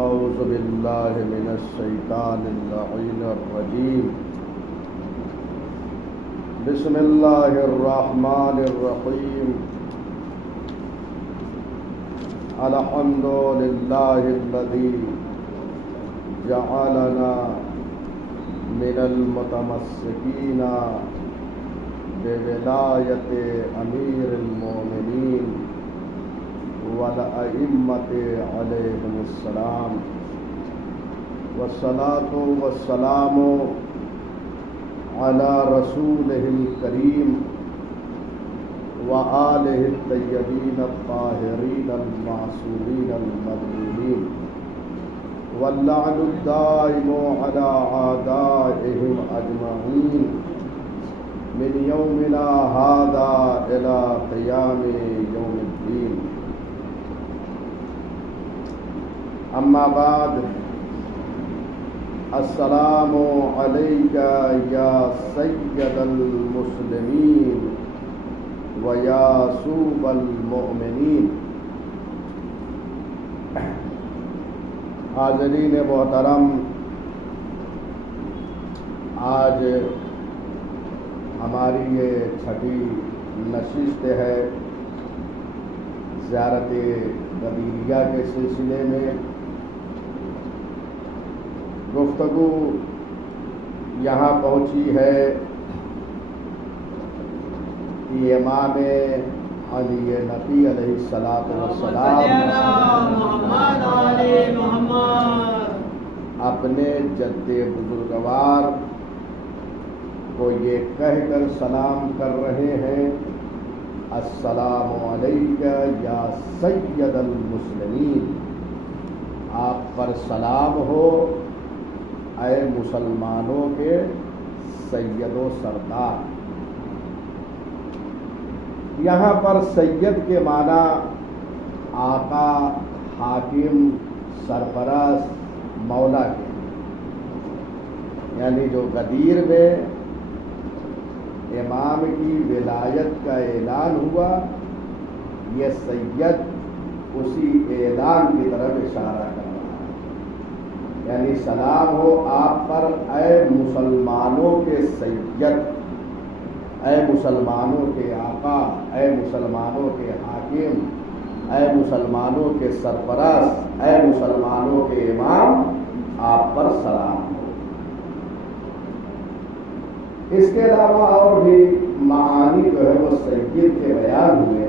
اعوذ باللہ من الشیطان اللعین الرجیم بسم اللہ الرحمن الرحیم الحمد للہ الذی جعلنا من المتمسکین بولایت امیر المومنین والائمۃ علیہم السلام والصلاۃ والسلام علی رسولہ الکریم وآلہ الطیبین الطاہرین المعصومین المظلومین واللعن الدائم علی اعدائہم اجمعین من یومنا ھذا الی قیام یوم الدین. اما بعد، السلام علیکہ یا سید المسلمین و یا صوب المؤمنین. حاضرین محترم، آج ہماری یہ چھٹی نشست ہے زیارت غدیریہ کے سلسلے میں. گفتگو یہاں پہنچی ہے کہ امام علی نبی علیہ الصلوۃ والسلام اپنے جد بزرگوار کو یہ کہہ کر سلام کر رہے ہیں: السلام علیکہ یا سید المسلمین. آپ پر سلام ہو اے مسلمانوں کے سید و سردار. یہاں پر سید کے معنی آقا، حاکم، سرپرست، مولا کے، یعنی جو غدیر میں امام کی ولایت کا اعلان ہوا، یہ سید اسی اعلان کی طرف اشارہ کر رہا ہے. یعنی سلام ہو آپ پر اے مسلمانوں کے سید، اے مسلمانوں کے آقا، اے مسلمانوں کے حاکم، اے مسلمانوں کے سرپرست، اے مسلمانوں کے امام، آپ پر سلام ہو. اس کے علاوہ اور بھی معانی جو ہے وہ سید کے بیان ہوئے ہیں.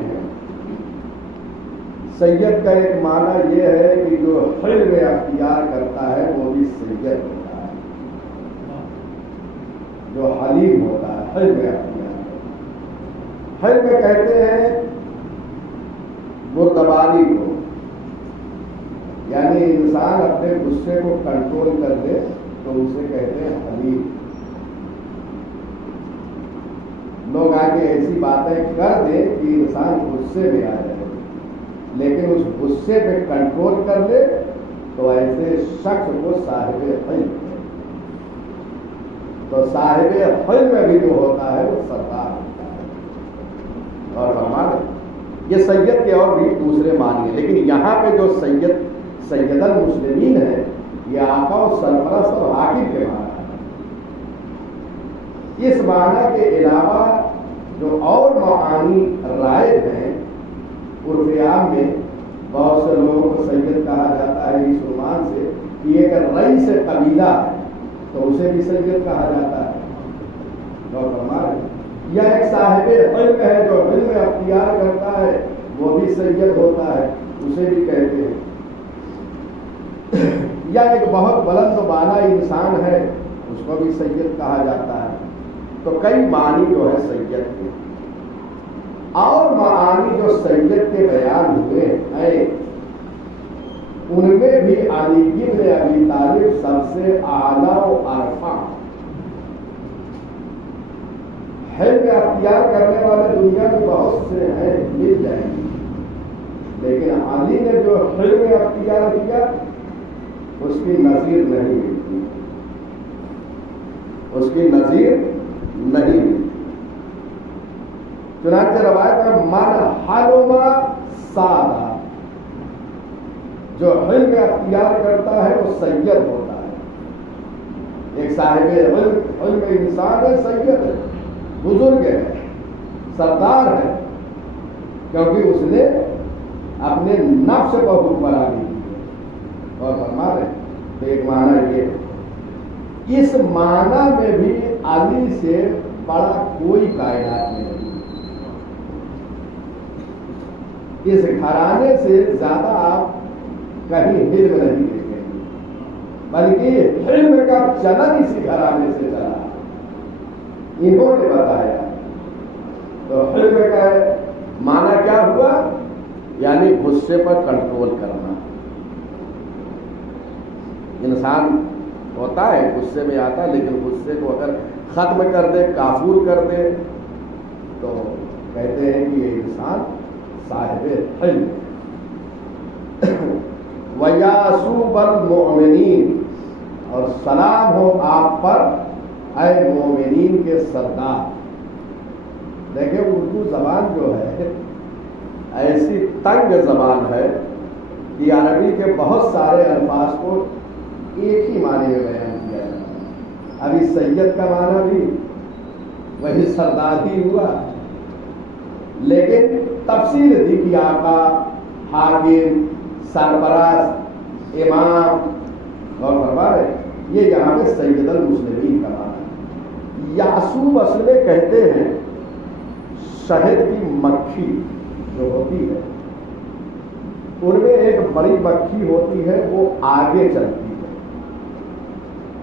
سید کا ایک معنی یہ ہے کہ جو حلم اختیار کرتا ہے وہ بھی سید ہوتا ہے، جو حلیم ہوتا ہے حلم اختیار. حلم کہتے ہیں بردباری کو، یعنی انسان اپنے غصے کو کنٹرول کر دے تو اسے کہتے ہیں حلیم. لوگ آگے ایسی باتیں کر دیں کہ انسان غصے میں آ جائے، لیکن اس غصے پہ کنٹرول کر لے تو ایسے شخص کو صاحب حلم. تو صاحب حلم بھی جو ہوتا ہے وہ سردار ہوتا ہے. اور ہمارے یہ سید کے اور بھی دوسرے معنی ہیں، لیکن یہاں پہ جو سید المسلمین ہے یہ آقا و سرپرست اور حاکم کے معنی ہے. اس معنی کے علاوہ جو اور معانی رائج ہیں عرف عام میں، بہت سے لوگوں کو سید کہا جاتا ہے اس عنوان سے کہ یہ اگر رئیس قبیلہ ہے تو اسے بھی سید کہا جاتا ہے. یا ایک صاحب علم ہے جو علم اختیار کرتا ہے وہ بھی سید ہوتا ہے، اسے بھی کہتے ہیں. یا ایک بہت بلند و بالا انسان ہے اس کو بھی سید کہا جاتا ہے. تو کئی معنی جو ہے سید کے. اور معانی جو سید کے بیان ہوئے ہیں ان میں بھی علی بن ابی طالب سب سے اعلیٰ و ارفع. حلم اختیار کرنے والے دنیا میں بہت سے ہیں، مل جائیں گے، لیکن علی نے جو حلم اختیار کیا اس کی نظیر نہیں ملتی، اس کی نظیر نہیں ملتی. چنانچہ روایت میں من حلم سادہ، جو علم اختیار کرتا ہے وہ سید ہوتا ہے. ایک صاحب علم انسان ہے، سید ہے، بزرگ ہے، سردار ہے، کیونکہ اس نے اپنے نفس پر حکمرانی کی ہے. اور فرما رہے تو ایک معنی یہ ہے، اس معنی میں بھی علی سے بڑا کوئی کائنات میں نہیں. اس گھرانے سے زیادہ آپ کہیں علم نہیں دیکھیں گے، بلکہ علم کا چلن اسی گھرانے سے چلا. انہوں نے بتایا. تو علم کا معنی کیا ہوا؟ یعنی غصے پر کنٹرول کرنا. انسان ہوتا ہے غصے میں آتا ہے، لیکن غصے کو اگر ختم کر دے، کافور کر دے، تو کہتے ہیں کہ یہ انسان صاحب علم. وَيَاسُوبَ الْمُؤْمِنِينَ، اور سلام ہو آپ پر اے مومنین کے سردار. دیکھیں اردو زبان جو ہے ایسی تنگ زبان ہے کہ عربی کے بہت سارے الفاظ کو ایک ہی معنی میں بیان کیا ہے. ابھی سید کا معنی بھی وہی سردار ہی ہوا، لیکن تفصیل دی کہ آقا، حاکم، سرپرست، امام. اور فرما رہے یہ یہاں پہ سید المسلمین کا معنی ہے. یاسوب اصل میں کہتے ہیں شہد کی مکھی جو ہوتی ہے، ان میں ایک بڑی مکھی ہوتی ہے، وہ آگے چلتی ہے،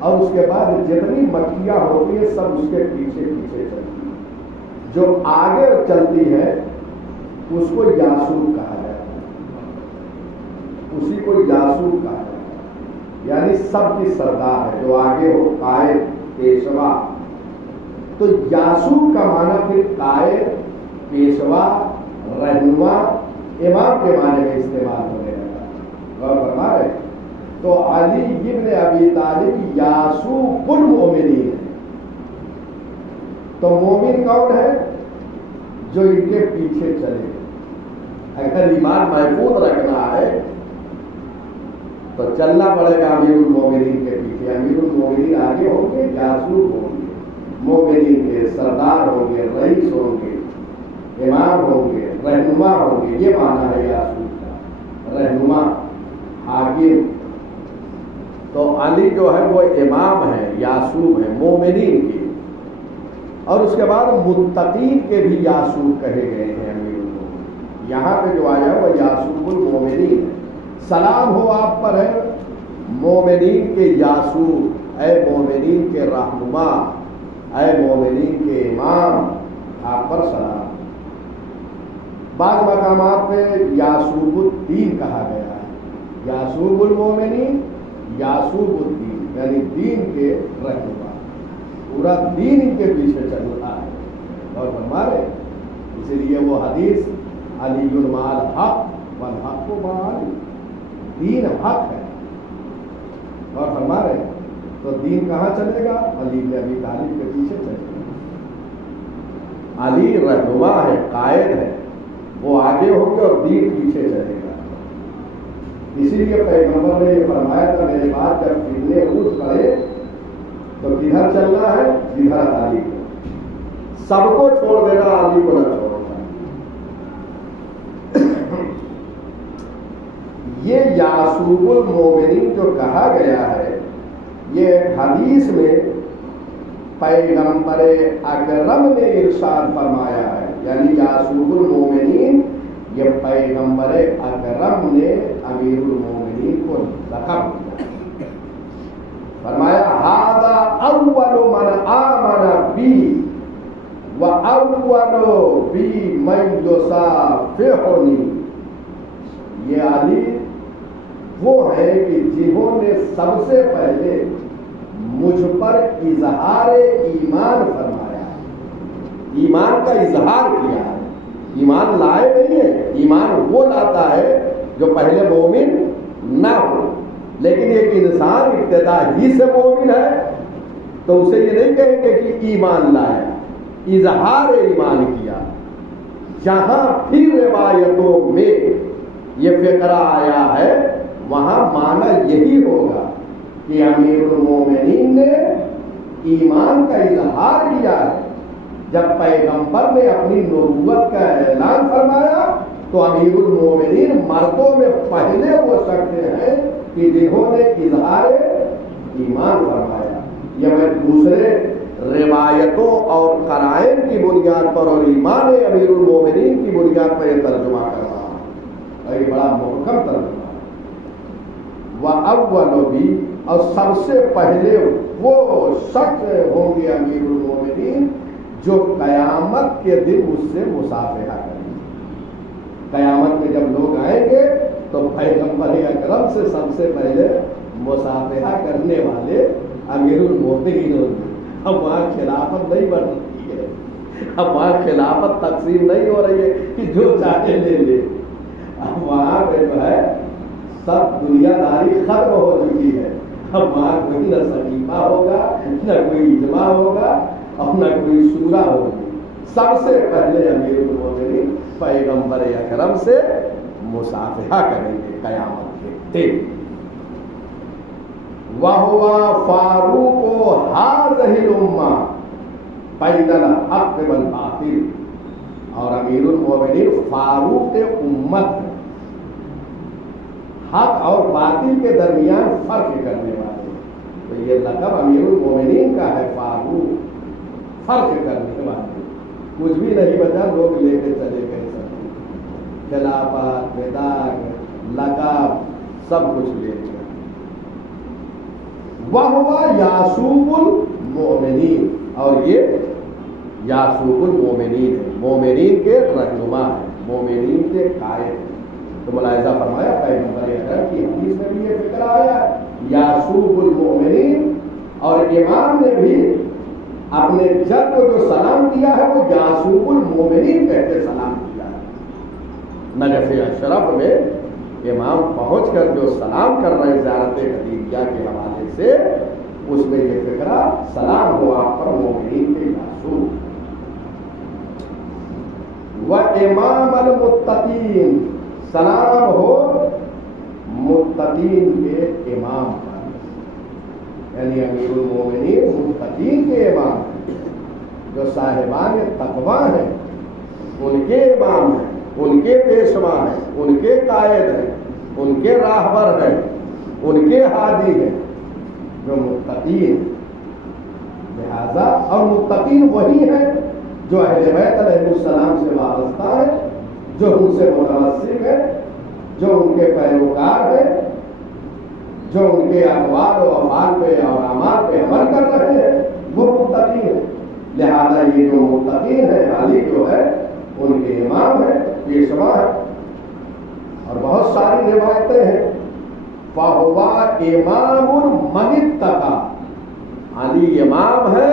اور اس کے بعد جتنی مکھیاں ہوتی ہیں سب اس کے پیچھے پیچھے چلتی ہیں. جو آگے چلتی ہے اس کو یاسوب کہا جاتا ہے، اسی کو یاسوب کہا جاتا ہے، یعنی سب کی سردار ہے، جو آگے ہو، قائد، پیشوا. تو یاسوب کا معنی پھر قائد، پیشوا، رہنما، امام کے معنی میں استعمال ہونے لگا. غور فرما رہے. تو علی ابن ابی طالب یاسوب المؤمنین ہے. تو مومن کون ہے؟ جو ان کے پیچھے چلے. اگر ایمان محفوظ رکھنا ہے تو چلنا پڑے گا امیر المومنین کے پیچھے. امیر المومنین آگے ہوں گے، یاسوب ہوں گے، مومنین کے سردار ہوں گے، رئیس ہوں گے، امام ہوں گے، رہنما ہوں گے. یہ معنی ہے یاسوب کا، رہنما، حاکم. تو علی جو ہے وہ امام ہے، یاسوب ہے مومنین کے. اور اس کے بعد متقین کے بھی یاسوب کہے گئے ہیں امیر المومنین. یہاں پہ جو آیا وہ یاسوب المومنین ہے. سلام ہو آپ پر ہے مومنین کے یاسوب، اے مومنین کے رہنما، اے مومنین کے امام، آپ پر سلام. بعض مقامات پہ یاسوب الدین کہا گیا ہے. یاسوب المومنین، یاسوب الدین، یعنی دین کے رہنما. پورا دین ان کے پیچھے چل رہا ہے. اور ہمارے اسی لیے وہ حدیث علی المال حق والحق معلی، دین حق ہے. اور ہمارے تو دین کہاں چلے گا؟ علی بن ابی طالب کے پیچھے چلے گا. علی رہنما ہے، قائد ہے، وہ آگے ہو کے اور دین پیچھے چلے گا. اسی لیے پیغمبر نے یہ فرمایا تھا میرے بعد جب فتنے عروج پڑے تو کدھر چلنا ہے؟ جدھر علی کو. سب کو چھوڑ دینا، علی کو نہ چھوڑنا. یہ یاسوب المومنین جو کہا گیا ہے، یہ حدیث میں پیغمبر اکرم نے ارشاد فرمایا ہے. یعنی یاسوب المومنین یہ پیغمبر اکرم نے امیر المومنین کو لقب دیا. فرمایا ھذا اول من آمن بی واول بی من یصافحنی. یہ علی وہ ہے کہ جنہوں نے سب سے پہلے مجھ پر اظہار ایمان فرمایا، ایمان کا اظہار کیا ہے. ایمان لائے نہیں ہے، ایمان وہ لاتا ہے جو پہلے مومن نہ ہو. لیکن ایک انسان ابتدا ہی سے مومن ہے تو اسے یہ نہیں کہیں گے کہ ایمان لایا، اظہار ایمان کیا. جہاں پھر روایتوں میں یہ فقرہ آیا ہے وہاں معنی یہی ہوگا کہ امیر المومنین نے ایمان کا اظہار کیا ہے. جب پیغمبر نے اپنی نبوت کا اعلان فرمایا تو امیر المومنین مردوں میں پہلے وہ شخص ہیں کہ جنہوں نے اظہار ایمان فرمایا. یہ میں دوسرے روایتوں اور قرائن کی بنیاد پر اور ایمان امیر المومنین کی بنیاد پر یہ ترجمہ کر رہا ہوں, اور یہ بڑا محکم ترجمہ ہے. وَأَوَّلُ بھی, اور سب سے پہلے وہ شخص ہوں گے امیر المومنین جو قیامت کے دن اس سے مصافحہ کریں گے. قیامت میں جب لوگ آئیں گے تو پیغمبر اکرم سے سب سے پہلے مصافحہ کرنے والے امیر المومنین ہوں گے. اب وہاں خلافت نہیں بڑھ رہی ہے, اب وہاں خلافت تقسیم نہیں ہو رہی ہے کہ جو چاہے لے لے. اب وہاں پہ جو ہے سب دنیا داری ختم ہو چکی ہے. اب وہاں کوئی نہ صحیفہ ہوگا, نہ کوئی اجماع ہوگا, اور نہ کوئی شورا ہوگی. سب سے پہلے امیر المومنین پیغمبر اکرم سے مصافحہ کریں گے قیامت کے دن. وَهُوَ فَارُوقُ هَٰذِهِ الْأُمَّةِ بَيْنَ الْحَقِّ وَالْبَاطِلِ, اور امیر المومنین فاروق امت ہے, حق اور باطل کے درمیان فرق کرنے والے. تو یہ لقب امیر المومنین کا ہے, فاروق, فرق کرنے والے. کچھ بھی نہیں بچا, لوگ لے کے چلے گئے سب, خلافت, مداح, لقب سب کچھ لے گئے. وَهُوَ یاسوب المؤمنین, اور یہ یاسوب المؤمنین ہے, مومنین کے رہنما ہے, مومنین کے قائد ہے. تو ملاحظہ فرمایا پیغمبر اکرم کی حدیث میں بھی یہ فکر آیا, یاسوب المؤمنین, اور امام نے بھی اپنے جد کو جو سلام کیا ہے وہ یاسوب المؤمنین کہتے سلام کیا ہے. نجف اشرف میں امام پہنچ کر جو سلام کر رہے ہیں زیارت خدیجہ کے حوالے سے, اس میں یہ فکرہ سلام ہو آپ پر مومنین کے یاسوب. وَإِمَامَ الْمُتَّقِينَ, سلام ہو متقین کے امام پر, یعنی امیر المومنین متقین کے امام ہیں, جو صاحبان تقویٰ ہیں ان کے امام ہیں, ان کے پیشوا ہیں, ان کے قائد ہیں, ان کے راہبر ہیں, ان کے ہادی ہیں, جو متقین. لہذا اور متقین وہی ہیں جو اہل بیت علیہ السلام سے وابستہ ہیں, جو ان سے متوسل ہے, جو ان کے پیروکار ہیں, جو ان کے اقوال و افعال پہ اور اعمال پہ عمل کر رہے ہیں, وہ متقین ہیں. لہذا یہ جو متقین ہیں, علی جو ہے ان کے امام ہیں, پیشوا ہیں. اور بہت ساری روایتیں ہیں, فَهُوَ إِمَامٌ مَنِ اتَّقَىٰ, علی امام ہے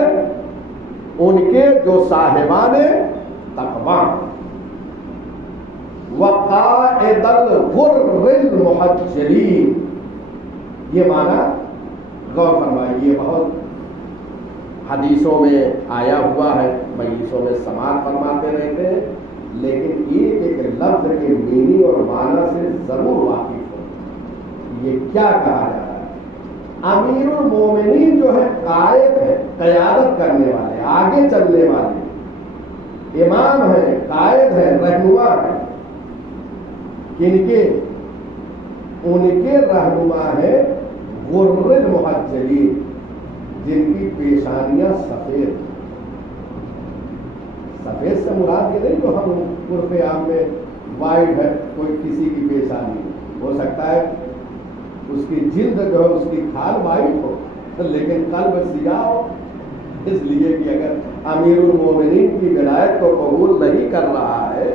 ان کے جو صاحبان تقویٰ. وَقَائِدَ الْغُرِّ الْمُحَجَّلِينَ, یہ معنی غور فرمائیے, بہت حدیثوں میں آیا ہوا ہے, مجلسوں میں سماعت فرماتے رہتے ہیں, لیکن ایک ایک لفظ کے معنی اور معنی سے ضرور واقف ہو. یہ کیا کہا جا رہا ہے؟ امیر المومنین جو ہے قائد ہے, قیادت کرنے والے, آگے چلنے والے, امام ہے, قائد ہے, رہنما ہے. کن کے؟ ان کے رہنما ہے غر المحجلین, جن کی پیشانیاں سفید. سفید سے مراد یہ نہیں جو ہم عرف عام میں وائٹ ہے, کوئی کسی کی پیشانی ہو سکتا ہے اس کی جلد جو ہے اس کی کھال وائٹ ہو لیکن قلب سیاہ ہو. اس لیے کہ اگر امیر المومنین کی ولایت کو قبول نہیں کر رہا ہے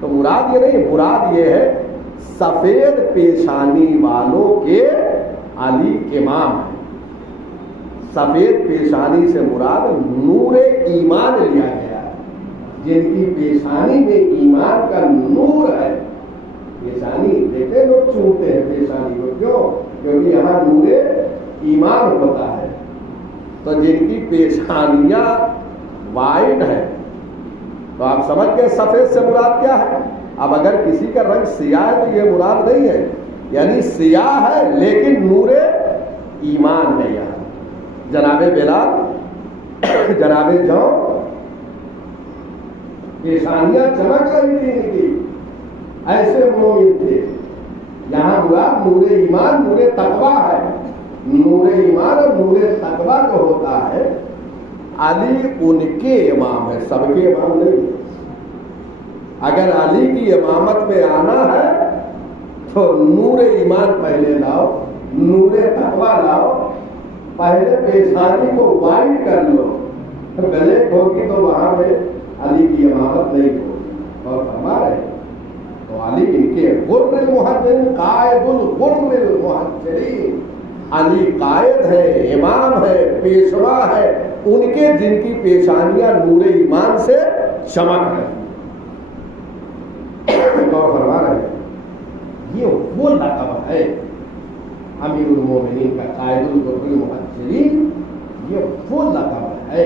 تو مراد یہ نہیں, مراد یہ ہے سفید پیشانی والوں کے علی امام ہے. سفید پیشانی سے مراد نور ایمان لیا گیا ہے, جن کی پیشانی میں ایمان کا نور ہے. پیشانی دیکھتے لوگ چومتے ہیں پیشانی کو, کیوں؟ کیونکہ یہاں نور ایمان ہوتا ہے. تو جن کی پیشانیاں وائٹ ہے تو آپ سمجھ گئے سفید سے مراد کیا ہے. اب اگر کسی کا رنگ سیاہ ہے تو یہ مراد نہیں ہے یعنی سیاہ ہے لیکن نور ایمان ہے یہاں. جناب بلال، جناب جون، پیشانیاں چمک رہی تھی ان کی، ایسے مومن تھے. یہاں ہوا نور ایمان، نور تقویٰ ہے. نور ایمان اور نور تقویٰ جو ہوتا ہے، علی ان کے امام ہے، سب کے امام نہیں. اگر علی کی امامت میں آنا ہے تو نور ایمان پہلے لاؤ، نور تقویٰ لاؤ. پہلے پیشانی کو وائٹ کر لو، بلیک ہوگی تو وہاں پہ علی کی امامت نہیں ہوگی. اور فرما رہے تو علی ان کے غر المحجرین، قائد الغر المحجرین. علی قائد ہے، امام ہے، پیشوا ہے ان کے جن کی پیشانیاں نور ایمان سے چمک ہے. اور فرما رہے یہ وہ لقب ہے امیر المومنین کا، قائد الغر المحجرین. یہ وہ لقب ہے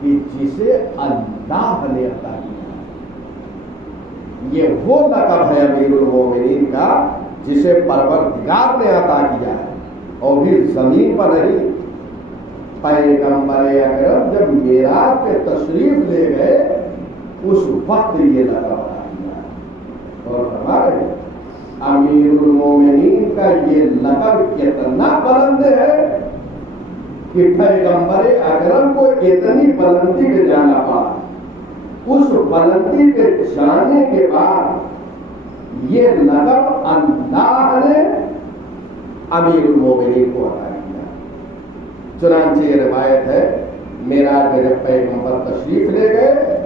کہ جسے اللہ نے عطا کیا. یہ وہ لقب ہے امیر المومنین کا جسے پروردگار نے عطا کیا ہے، اور بھی زمین پر نہیں. پیغمبر اکرم جب معراج پہ تشریف لے گئے اس وقت یہ لقب عطا کیا ہے. اور فرما رہے امیر المومنین کا یہ لقب کتنا بلند ہے کہ پیغمبر اکرم کو اتنی بلندی پہ جانا پڑا. اس بلندی پہ جانے کے بعد یہ لقب اللہ نے امیر المومنین کو عطا کیا. چنانچہ یہ روایت ہے معراج میں جب پیغمبر تشریف لے گئے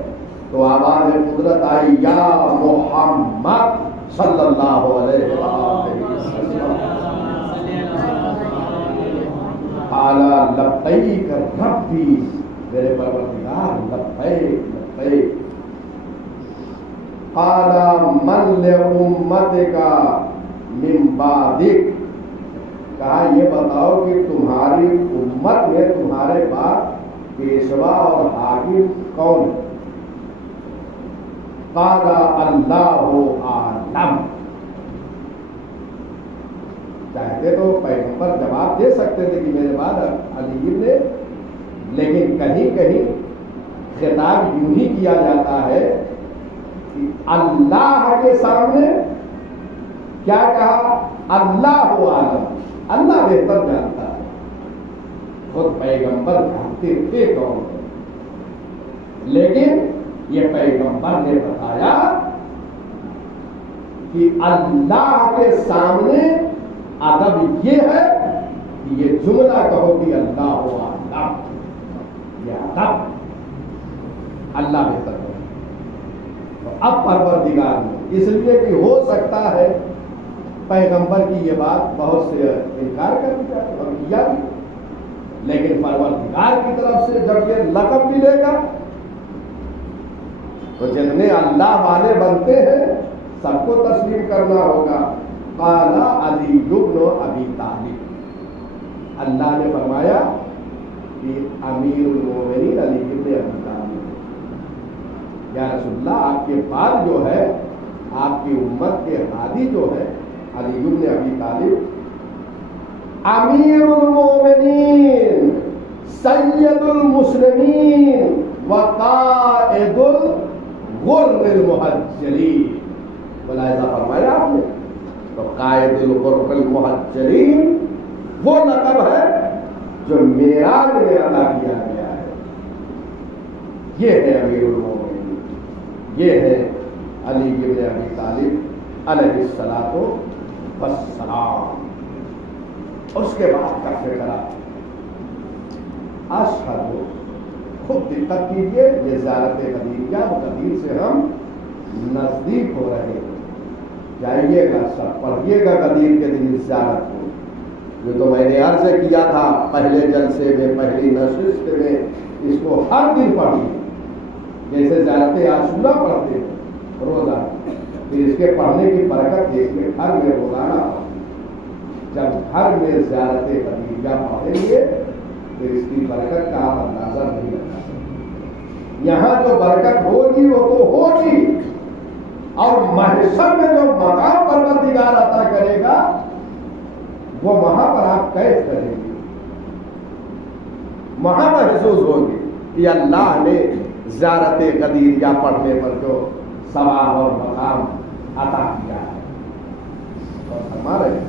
تو آواز قدرت آئی، یا محمد صلی اللہ علیہ وسلم. قال لبیک ربی، میرے پروردگار لبیک لبیک. قال من لأمتک من بعدک، کہا یہ بتاؤ کہ تمہاری امت میں تمہارے بعد پیشوا اور حاکم کون ہے؟ قال اللہ اعلم. چاہتے تو پیغمبر جواب دے سکتے تھے کہ میرے بعد علی نے، لیکن کہیں کہیں خطاب یوں ہی کیا جاتا ہے کہ اللہ کے سامنے کیا کہا؟ اللہ عالم، اللہ بہتر جانتا ہے. خود پیغمبر جانتے تھے کون ہے، لیکن یہ پیغمبر نے بتایا کہ اللہ کے سامنے ادب یہ ہے کہ یہ جملہ کہو کہ اللہ اعلم. یہ ادب اللہ بہتر ہے. تو اب پروردگار نے، اس لیے کہ ہو سکتا ہے پیغمبر کی یہ بات بہت سے انکار کر دیا اور کیا بھی، لیکن پروردگار کی طرف سے جب یہ لقب ملے گا تو جتنے اللہ والے بنتے ہیں سب کو تسلیم کرنا ہوگا. قال علی بن ابی طالب، اللہ نے فرمایا کہ امیر المومنین علی بن ابی طالب، یا رسول اللہ آپ کے بعد جو ہے آپ کی امت کے ہادی جو ہے علی بن ابی طالب، امیر المومنین، سید المسلمین، وقائد الغر المحجرین. ملاحظہ فرمایا آپ نے، تو قائد الغر المحجرین وہ لقب ہے جو معراج میں عطا کیا گیا ہے. یہ ہے امیر المومنین، یہ ہے علی بن ابی طالب علیہ الصلاۃ والسلام. اس کے بعد کا فکرہ اشہد، خوب دقت کیجیے، یہ زیارت قدیریہ قدیر سے ہم نزدیک ہو رہے ہیں. جائیے گا سب، پڑھیے گا قدیر کے دن زیارت کو. جو تو میں نے عرض کیا تھا پہلے جلسے میں، پہلی نشست میں، اس کو ہر دن پڑھیے. جیسے زیارت عاشورہ پڑھتے ہیں روزہ، پھر اس کے پڑھنے کی برکت دیکھیں گھر میں روزانہ. جب گھر میں زیارت قدیریہ پڑھیں گے پھر اس کی برکت کا آپ اندازہ نہیں لگا سکتے. یہاں جو برکت ہوگی وہ تو ہوگی، اور محشر میں جو مقام پروردگار عطا کرے گا وہ وہاں پر آپ کیف کریں گے، وہاں محسوس ہوگی کہ اللہ نے زیارت قدیریہ پڑھنے پر جو ثواب اور مقام عطا کیا ہے۔ اور فرما رہے ہیں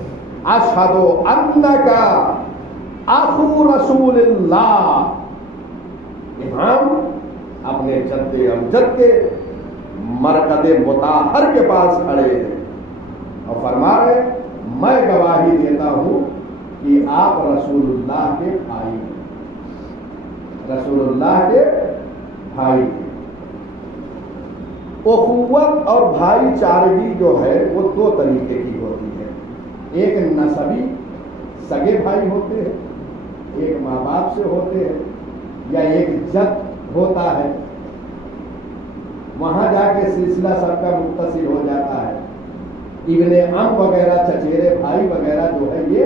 اشہد انک اخو رسول اللہ، امام اپنے جد امجد کے مرکز مطہر کے پاس کھڑے ہیں اور فرما رہے ہیں میں گواہی دیتا ہوں کہ آپ رسول اللہ کے بھائی ہیں، رسول اللہ کے بھائی ہیں۔ اخوت اور بھائی چارگی جو ہے وہ دو طریقے کی ہوتی ہے، ایک نسبی سگے بھائی ہوتے ہیں، ایک ماں باپ سے ہوتے ہیں، یا ایک جد ہوتا ہے، وہاں جا کے سلسلہ سب کا متصل ہو جاتا ہے۔ ابن عم وغیرہ چچیرے بھائی وغیرہ جو ہے یہ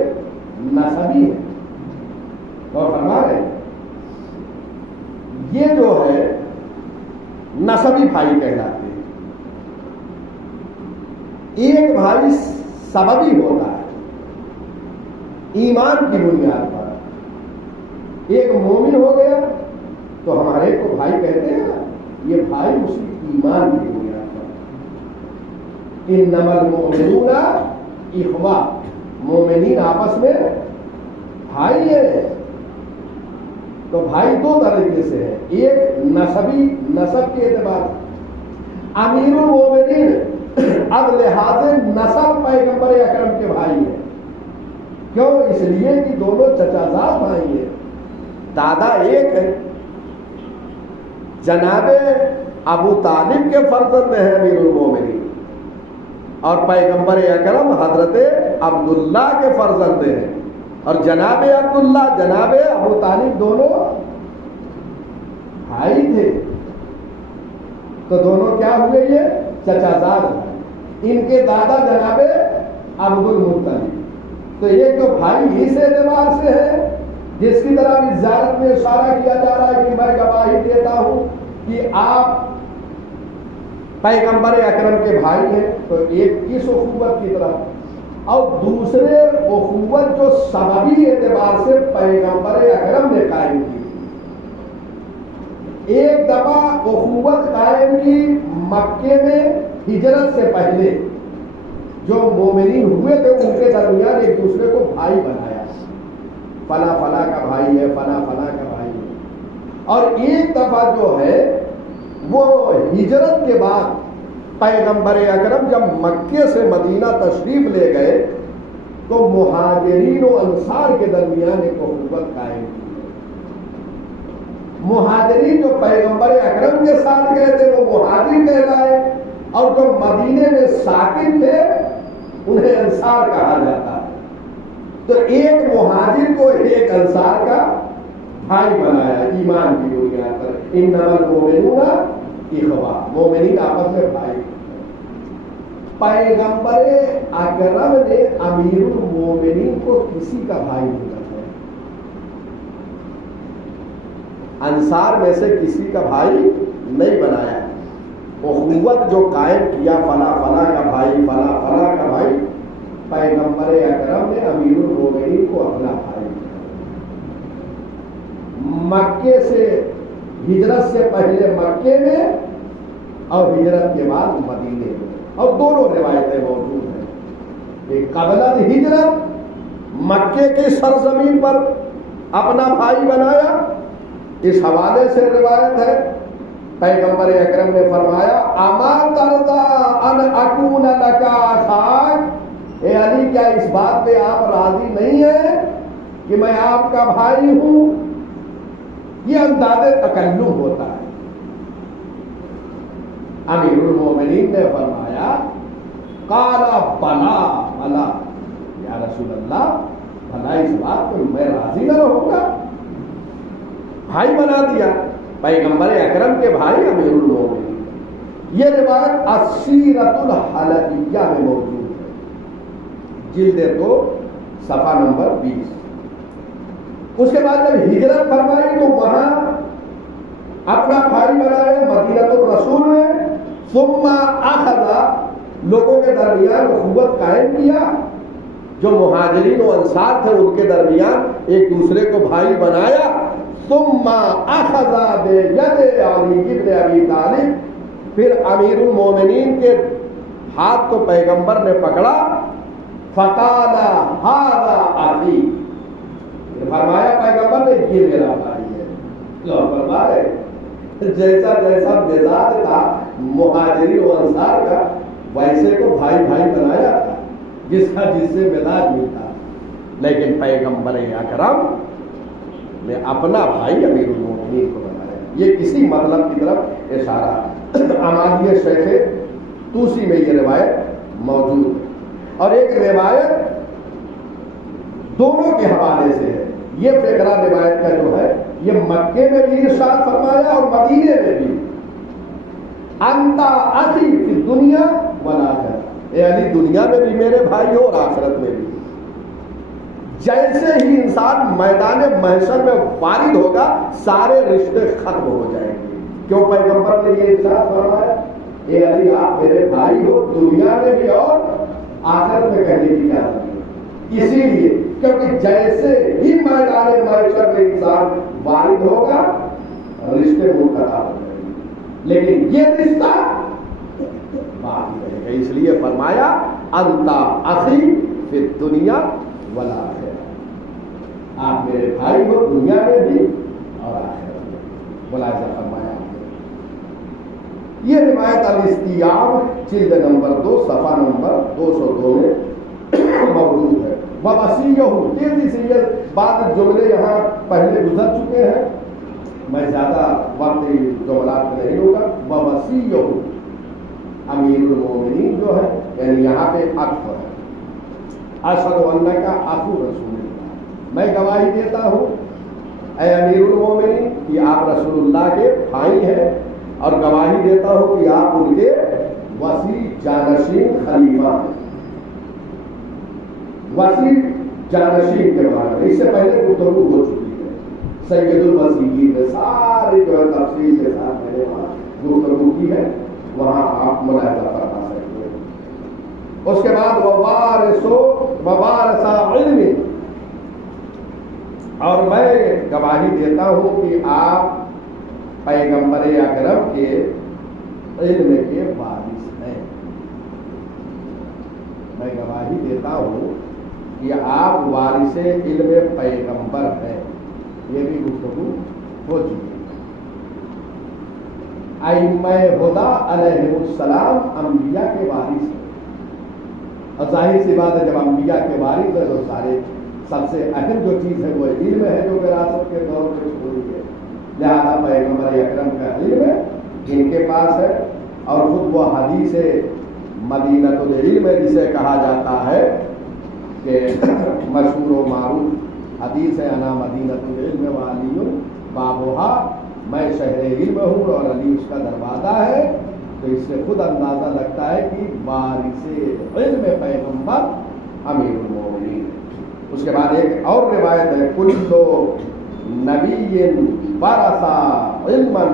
نسبی ہے، اور فرما رہے ہیں یہ جو ہے نسبی بھائی کہلاتے ہیں۔ ایک بھائی سببی ہوتا ہے ایمان کی بنیاد پر، ایک مومن ہو گیا تو ہمارے کو بھائی کہتے ہیں، یہ بھائی اس کی ایمان کی بنیاد پر۔ انما المؤمنون اخوہ، مومنین آپس میں بھائی ہیں۔ تو بھائی دو طریقے سے ہے، ایک نسبی، نسب کے اعتبار، امیر المومنین اب لحاظ نسب پیغمبر اکرم کے بھائی ہیں، کیوں؟ اس لیے کہ دونوں چچا زاد بھائی ہیں، دادا ایک ہے، جناب ابو طالب کے فرزند ہیں امیر المومنین، اور پیغمبر اکرم حضرت عبداللہ کے فرزند ہیں، اور جناب عبداللہ جناب ابو طالب دونوں بھائی تھے، تو دونوں کیا ہوئے؟ یہ چچا زاد بھائی، ان کے دادا جناب عبد المطلب، تو ایک تو بھائی اس اعتبار سے ہے، جس کی طرح بھی زیارت میں اشارہ کیا جا رہا ہے کہ میں گواہی دیتا ہوں کہ آپ پیغمبر اکرم کے بھائی ہیں، تو ایک اس اخوت کی طرف، اور دوسرے اخوت جو سببی اعتبار سے پیغمبر اکرم نے قائم کی۔ ایک دفعہ اخوت قائم کی مکے میں ہجرت سے پہلے، جو مومنین ہوئے تھے ان کے درمیان ایک دوسرے کو بھائی بنایا، فلاں فلاں کا بھائی ہے، فلاں فلاں کا بھائی ہے۔ اور ایک دفعہ جو ہے وہ ہجرت کے بعد پیغمبر اکرم جب مکے سے مدینہ تشریف لے گئے تو مہاجرین و انصار کے درمیان ایک اخوت قائم کی۔ مہاجرین جو پیغمبر اکرم کے ساتھ گئے تھے وہ مہاجر کہلائے، اور جو مدینے میں ساکن تھے انہیں انصار کہا جاتا ہے۔ تو ایک مہاجر کو ایک انصار کا بھائی بنایا ایمان کی بنیاد پر۔ انما المؤمنون اخوہ، مومنین آپس میں بھائی۔ پیغمبر اکرم نے امیر المومنین کو کسی کا بھائی نہیں بنایا، انصار میں سے کسی کا بھائی نہیں بنایا۔ اخوت جو قائم کیا فلاں فلاں کا بھائی، فلاں فلاں کا بھائی، پیغمبر اکرم نے امیر المومنین کو اپنا بھائی بنایا۔ مکے سے ہجرت سے پہلے مکے میں اور ہجرت کے بعد مدینے میں، اور دونوں روایتیں موجود ہیں۔ ایک قبل ہجرت مکے کی سرزمین پر اپنا بھائی بنایا، اس حوالے سے روایت ہے پیغمبر اکرم نے فرمایا اما ترضا ان اکون لک اخاک، اے علی کیا اس بات پہ آپ راضی نہیں ہیں کہ میں آپ کا بھائی ہوں؟ یہ انداز تکلم ہوتا ہے۔ امیر المومنین نے فرمایا قال بلا بلا یا رسول اللہ، بھلا اس بات پہ میں راضی نہ رہوں گا؟ بھائی بنا دیا پیغمبر اکرم کے بھائی امیر المومنین۔ یہ روایت السیرۃ الحلبیہ میں موجود ہے، جلد 2 صفحہ نمبر 20۔ اس کے بعد جب ہجرت فرمائی تو وہاں اپنا بھائی بنائے مدینہ الرسول میں، ثم اخذ لوگوں کے درمیان اخوت قائم کیا، جو مہاجرین و انصار تھے ان کے درمیان ایک دوسرے کو بھائی بنایا. ثم اخذ بید علی بن ابی طالب، پھر امیر المومنین کے ہاتھ کو پیغمبر نے پکڑا. فقال ھذا اخی، فرمایا پیغمبر نے یہ میرا بھائی ہے. لو فرمائے جیسا جیسا مزاج تھا مہاجرین و انصار کا ویسے کو بھائی بھائی بنایا تھا، جس کا جس سے مزاج ملتا. لیکن پیغمبر اکرم نے اپنا بھائی امیر المومنین کو بنایا. یہ کسی مطلب کی طرف اشارہ. امالیہ شیخ توسی میں یہ روایت موجود ہے، اور ایک روایت دونوں کے حوالے سے ہے. یہ فقرہ روایت کا جو ہے یہ مکے میں بھی ارشاد فرمایا اور مدینے میں بھی. انتا اخی فی دنیا والآخرہ، اے علی دنیا میں بھی میرے بھائی ہو اور آخرت میں بھی. جیسے ہی انسان میدان محشر میں وارد ہوگا سارے رشتے ختم ہو جائیں گے. کیوں پیغمبر نے یہ ارشاد فرمایا اے علی آپ میرے بھائی ہو دنیا میں بھی اور آخرت میں کہنے کی اجازت ہے. اسی لیے کیونکہ جیسے ہی میدان محشر میں انسان وارد ہوگا رشتے منقطع ہو جائیں گے، لیکن یہ رشتہ باقی رہے گا. اس لیے فرمایا انتا اخی فی الدنیا والآخرہ، آپ میرے بھائی ہو دنیا میں بھی اور آخرت میں. ملاحظہ فرمایا. یہ روایت الاستیاب جلد نمبر 2 صفحہ نمبر 202 میں موجود ہے. ووصیہ، تیزی سے یہ بعض جملے یہاں پہلے گزر چکے ہیں، میں زیادہ وقت جملات میں نہیں ہوگا. ووصیہ امیر المومنین جو ہے یعنی یہاں پہ عطف ہے. اشہد انک اخو رسول اللہ، میں گواہی دیتا ہوں اے امیر المومنین کہ آپ رسول اللہ کے بھائی ہیں، اور گواہی دیتا ہوں کہ آپ ان کے وسیع جانشین خلیفہ ہیں. وسیع جانشین کے بارے میں اس سے پہلے گفتگو ہو چکی ہے. سید الوسیعین میں ساری جو ہے تفصیل کے ساتھ میں نے وہاں گفتگو کی ہے، وہاں آپ ملاحظہ فرما سکتے ہیں. اس کے بعد ووارث علم، اور میں گواہی دیتا ہوں کہ آپ پیغمبر اکرم کے علم کے وارث ہیں. میں گواہی دیتا ہوں کہ آپ وارث علم پیغمبر ہیں. یہ بھی گفتگو ہو چکی ہے. ائمہ ہدی علیہ السلام انبیاء کے وارث ہیں، اور ظاہر سی بات ہے جب انبیاء کے وارث ہیں تو سارے سب سے اہم جو چیز ہے وہ علم ہے جو وراثت کے طور پہ چھوڑی ہے. لہذا پیغمبر اکرم کا علم ہے جن کے پاس ہے، اور خود وہ حدیث مدینۃ العلم جسے کہا جاتا ہے کہ مشہور و معروف حدیث ہے انا مدینۃ العلم وعلی بابھا، میں شہر علم ہوں اور علی اس کا دروازہ ہے. تو اس سے خود اندازہ لگتا ہے کہ وارث علم پیغمبر امیر المومنین. اس کے بعد ایک اور روایت ہے کل نبی ورث علما،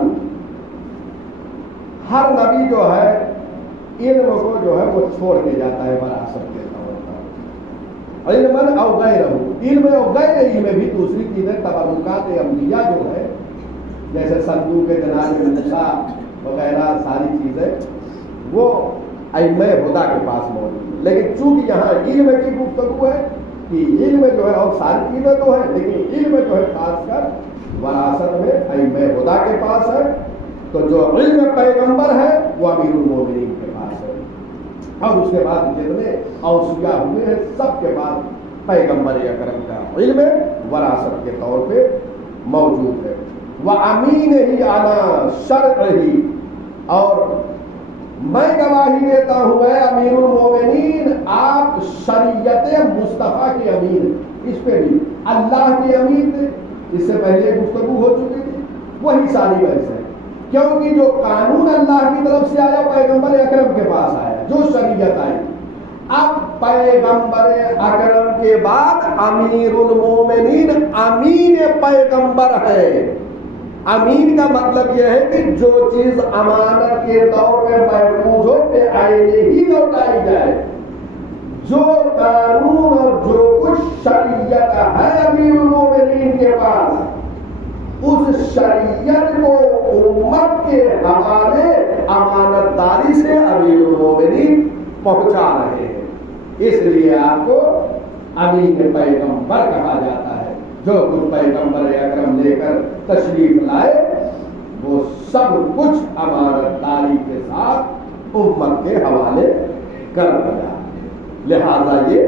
ہر نبی جو ہے علم کو جو ہے وہ چھوڑ کے جاتا ہے وراثت کے طور پر. علما او غیرہ، علم اور غیر علم بھی دوسری چیزیں تبرکات انبیاء جو ہے جیسے صندوق جناب موسیٰ وغیرہ ساری چیزیں وہ ائمہ ہدی کے پاس موجود ہے. لیکن چونکہ یہاں علم کی گفتگو ہے کہ علم جو ہے اور ساری چیزیں تو ہے لیکن علم جو ہے خاص کر وراثت میں ائمہ ہدی کے پاس ہے. تو جو علم پیغمبر ہے وہ امیر المومنین کے پاس ہے، اور اس کے بعد جتنے اوصیاء ہوئے ہیں سب کے بعد پیغمبر اکرم کا علم وراثت کے طور پہ موجود ہے. وَأَمِينِهِ عَلَى شَرْعِهِ، اور میں گواہی دیتا ہوں اے امیر المومنین آپ شریعت مصطفیٰ کے امیر. اس پہ بھی اللہ کے امیر تھے، اس سے پہلے گفتگو ہو چکی تھی. وہی ساری بحث ہے کیونکہ جو قانون اللہ کی طرف سے آیا پیغمبر اکرم کے پاس آیا، جو شریعت آئی. اب پیغمبر اکرم کے بعد امیر المومنین امین پیغمبر ہے. امین کا مطلب یہ ہے کہ جو چیز امانت کے طور پہ محفوظ ہو پہ آئینے ہی لوٹائی جائے. جو قانون اور جو کچھ شریعت ہے امیر المومنین کے پاس، اس شریعت کو امت کے حوالے امانت داری سے امیر المومنین پہنچا رہے ہیں. اس لیے آپ کو امین پیغمبر کہا جاتا ہے. جو کچھ پیغمبر اکرم لے کر تشریف لائے وہ سب کچھ امانت داری کے ساتھ امت کے حوالے کر دیا. لہذا یہ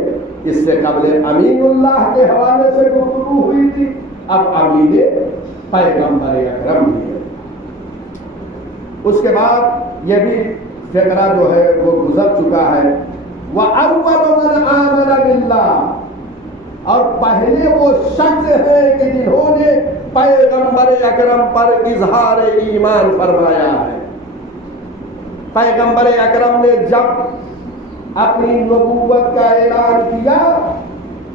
اس سے قبل امین اللہ کے حوالے سے گفتگو ہوئی تھی، اب امین پیغمبر اکرم بھی ہے. اس کے بعد یہ بھی فقرہ جو ہے وہ گزر چکا ہے. وَأَوَّلُ مَنْ آمَنَ بِاللَّهِ، اور پہلے وہ شخص ہیں کہ جنہوں نے پیغمبر اکرم پر اظہار ایمان فرمایا ہے. پیغمبر اکرم نے جب اپنی نبوت کا اعلان کیا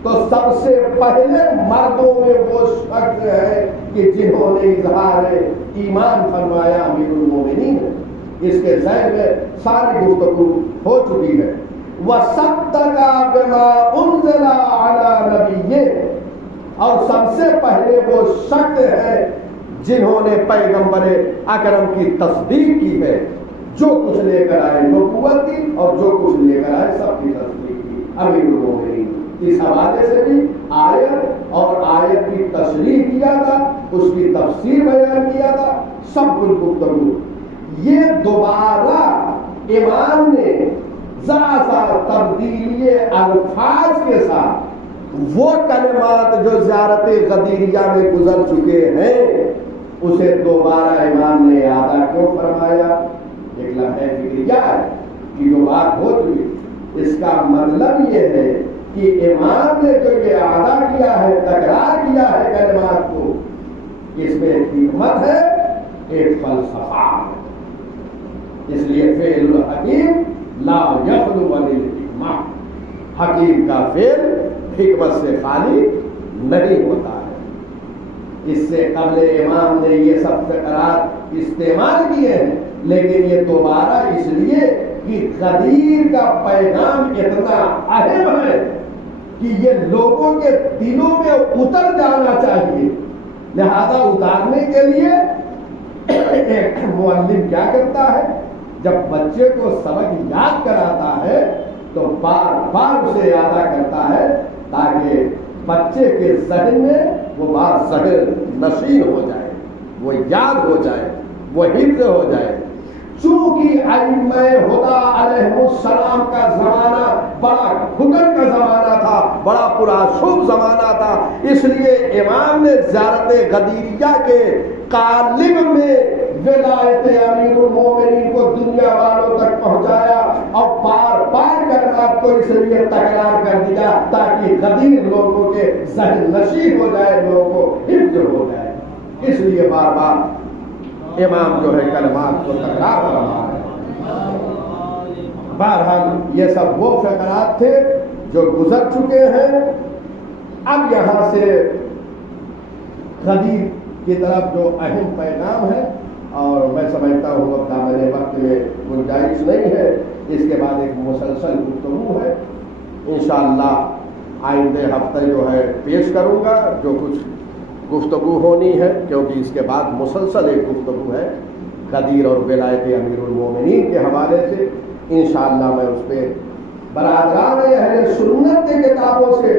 تو سب سے پہلے مردوں میں وہ شخص ہے کہ جنہوں نے اظہار ایمان فرمایا امیر المومنین. اس کے ذہن میں ساری گفتگو ہو چکی ہے. وَصَدَّقَ بِمَا أُنزِلَ عَلَى نَبِيِّهِ، اور سب سے پہلے وہ شخص ہے جنہوں نے پیغمبر اکرم کی تصدیق کی ہے. جو کچھ لے کر آئے نبوت کی اور جو کچھ لے کر آئے سب کی تصدیق کی امیر المومنین. اس حوالے سے بھی آیت اور آیت کی تشریح کیا تھا، اس کی تفسیر بیان کیا تھا، سب کچھ گفتگو. یہ دوبارہ امام نے ذرا سا تبدیلی الفاظ کے ساتھ وہ کلمات جو زیارت غدیریہ میں گزر چکے ہیں اسے دوبارہ امام نے اعادہ کیوں فرمایا؟ ایک لمحہ فکریہ ہے کہ جو بات ہو چکی، اس کا مطلب یہ ہے کہ امام نے جو یہ اعادہ کیا ہے، تکرار کیا ہے کلمات کو، اس میں ایک حکمت ہے، ایک فلسفہ ہے. اس لیے فعل الحکیم لا یخلو عن الحکمہ، حکیم کا فعل حکمت سے خالی نہیں ہوتا ہے. اس سے قبل امام نے یہ سب فقرات استعمال کیے ہیں، لیکن یہ دوبارہ اس لیے کہ غدیر کا پیغام اتنا اہم ہے کہ یہ لوگوں کے دلوں میں اتر جانا چاہیے. لہذا اتارنے کے لیے ایک معلم کیا کرتا ہے، جب بچے کو سبق یاد کراتا ہے تو بار بار اسے یاد کرتا ہے تاکہ بچے کے ذہن میں وہ بات ذہن نشین ہو جائے، وہ یاد ہو جائے، وہ حفظ ہو جائے. چونکہ ائمہ ہدی علیہ السلام کا زمانہ بڑا گھٹن کا زمانہ تھا، بڑا پرآشوب زمانہ تھا، اس لیے امام نے زیارت غدیریہ کے قالب میں ولایت امیر المومنین کو دنیا والوں تک پہنچایا اور بار بار کلمات کو اس لیے تکرار کر دیا تاکہ غدیر لوگوں کے ذہن نشین ہو جائے، لوگوں کو حفظ ہو جائے. اس لیے بار بار امام جو ہے کلمات کو تکرار فرما ہے. بہرحال یہ سب وہ فقرات تھے جو گزر چکے ہیں. اب یہاں سے غدیر کی طرف جو اہم پیغام ہے، اور میں سمجھتا ہوں اب دامن وقت میں گنجائش نہیں ہے، اس کے بعد ایک مسلسل گفتگو ہے. انشاءاللہ آئندہ ہفتے جو ہے پیش کروں گا جو کچھ گفتگو ہونی ہے، کیونکہ اس کے بعد مسلسل ایک گفتگو ہے غدیر اور ولایت امیر المومنین کے حوالے سے. انشاءاللہ میں اس پہ برادران اہل سنت کے کتابوں سے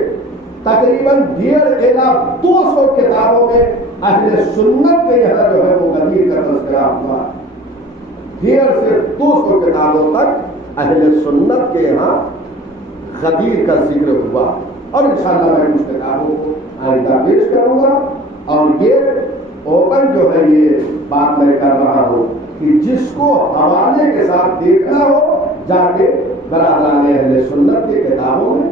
تقریباً 1,200 کتابوں میں اہل سنت کے یہاں جو ہے وہ غدیر کا تذکرہ ہوا. 1,500 سے 200 کتابوں تک اہل سنت کے یہاں غدیر کا ذکر ہوا، اور انشاءاللہ میں اس کتابوں کو آئندہ پیش کروں گا. اور یہ اوپن جو ہے یہ بات میں کر رہا ہوں کہ جس کو حوالے کے ساتھ دیکھنا ہو جا کے برادران اہل سنت کی کتابوں میں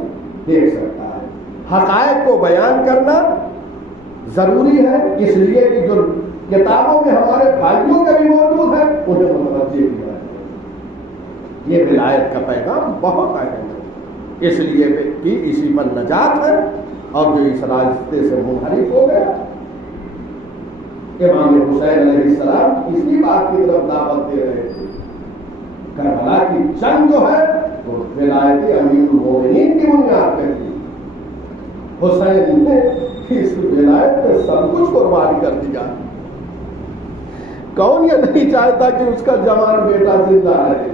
دیکھ سکتا ہے. حقائق کو بیان کرنا ضروری ہے، اس لیے کہ جو کتابوں میں ہمارے بھائیوں کے بھی موجود ہیں انہیں متوجہ کیا ہے. یہ ولایت کا پیغام بہت اہم ہے، اس لیے کہ اسی پر نجات ہے، اور جو اس راستے سے منحرف ہو گیا امام حسین علیہ السلام اسی بات کی طرف دعوت دے رہے تھے. کربلا کی جنگ جو ہے وہ ولایت امیر المومنین کی بنیاد پہ تھی. حسین نے اس ولایت پہ سب کچھ قربان کر دیا. کون یہ نہیں چاہتا کہ اس کا جوان بیٹا زندہ رہے،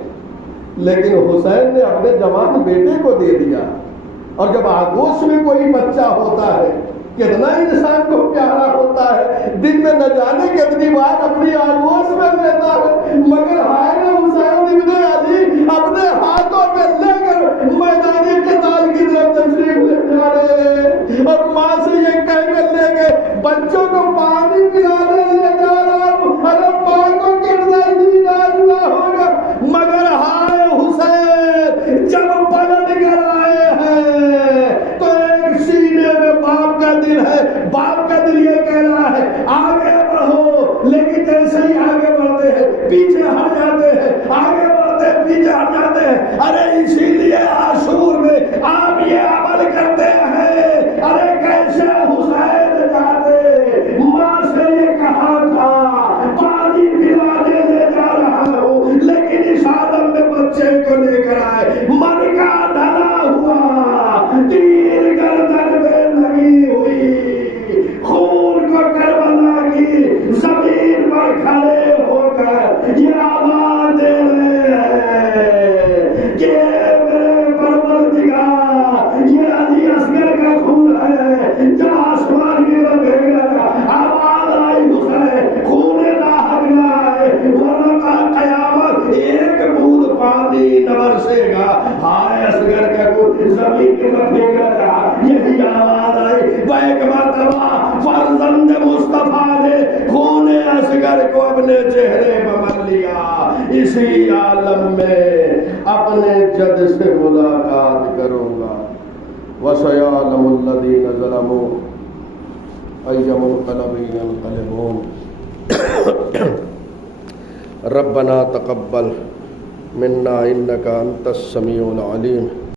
لیکن حسین نے اپنے جوان بیٹے کو دے دیا. اور جب آگوش میں کوئی بچہ ہوتا ہے کتنا انسان کو پیارا ہوتا ہے، دن میں نہ جانے کتنی بار اپنی آگوش میں لیتا ہے، مگر ہائے حسین ابن علی اپنے ہاتھوں میں لے کر میدان قتال کی طرف تشریف لے جا رہے ہیں اور ماں سے یہ کہہ کر لے کے بچوں کو پانی پلانے لے جا رہا ہوں. ارے ماں کو کتنا ہوا ہوگا، مگر ہائے حسین جب پلٹ کر آئے ہیں تو ایک سینے میں باپ کا دل ہے. باپ کا دل یہ کہہ رہا ہے آگے بڑھو، لیکن جیسے ہی آگے بڑھتے ہیں پیچھے ہٹ جاتے ہیں، آگے بڑھتے ہیں پیچھے ہٹ جاتے ہیں. ارے اسی لیے عاشور میں آپ یہ عمل کرتے ہیں. ارے کیسے حسین جاتے ماں سے یہ کہا تھا پانی پلانے لے جا رہا ہوں، لیکن اس عالم میں بچے کو لے کر آئے. من کا ڈلا ہوا تیر گردن میں لگی ہوئی، خون کو کربلا کی زمین پر کھڑے ہو کر یہ آواز دے رہے ہیں کہ میرے پروردگار یہ علی اصغر کا خون ہے جو آسمان کی طرف بھیج رہا. آواز آئی حسین خون لاحق نہ آئے ورنہ قیامت ایک بوند پانی نہ برسے گا. ہائے اصغر کا خون زمین کی طرف بھیج رہا. یہی آواز آئی. ایک مرتبہ فرزند مصطفیٰ نے خون اصغر کو اپنے چہرے پر مل لیا. اسی عالم میں اپنے جد سے ملاقات کروں گا. وَسَيَعْلَمُ الَّذِينَ ظَلَمُوا أَيَّ مُنقَلَبٍ يَنقَلِبُونَ. رَبَّنَا تَقَبَّلْ مِنَّا إِنَّكَ أَنْتَ السَّمِيعُ الْعَلِيمُ.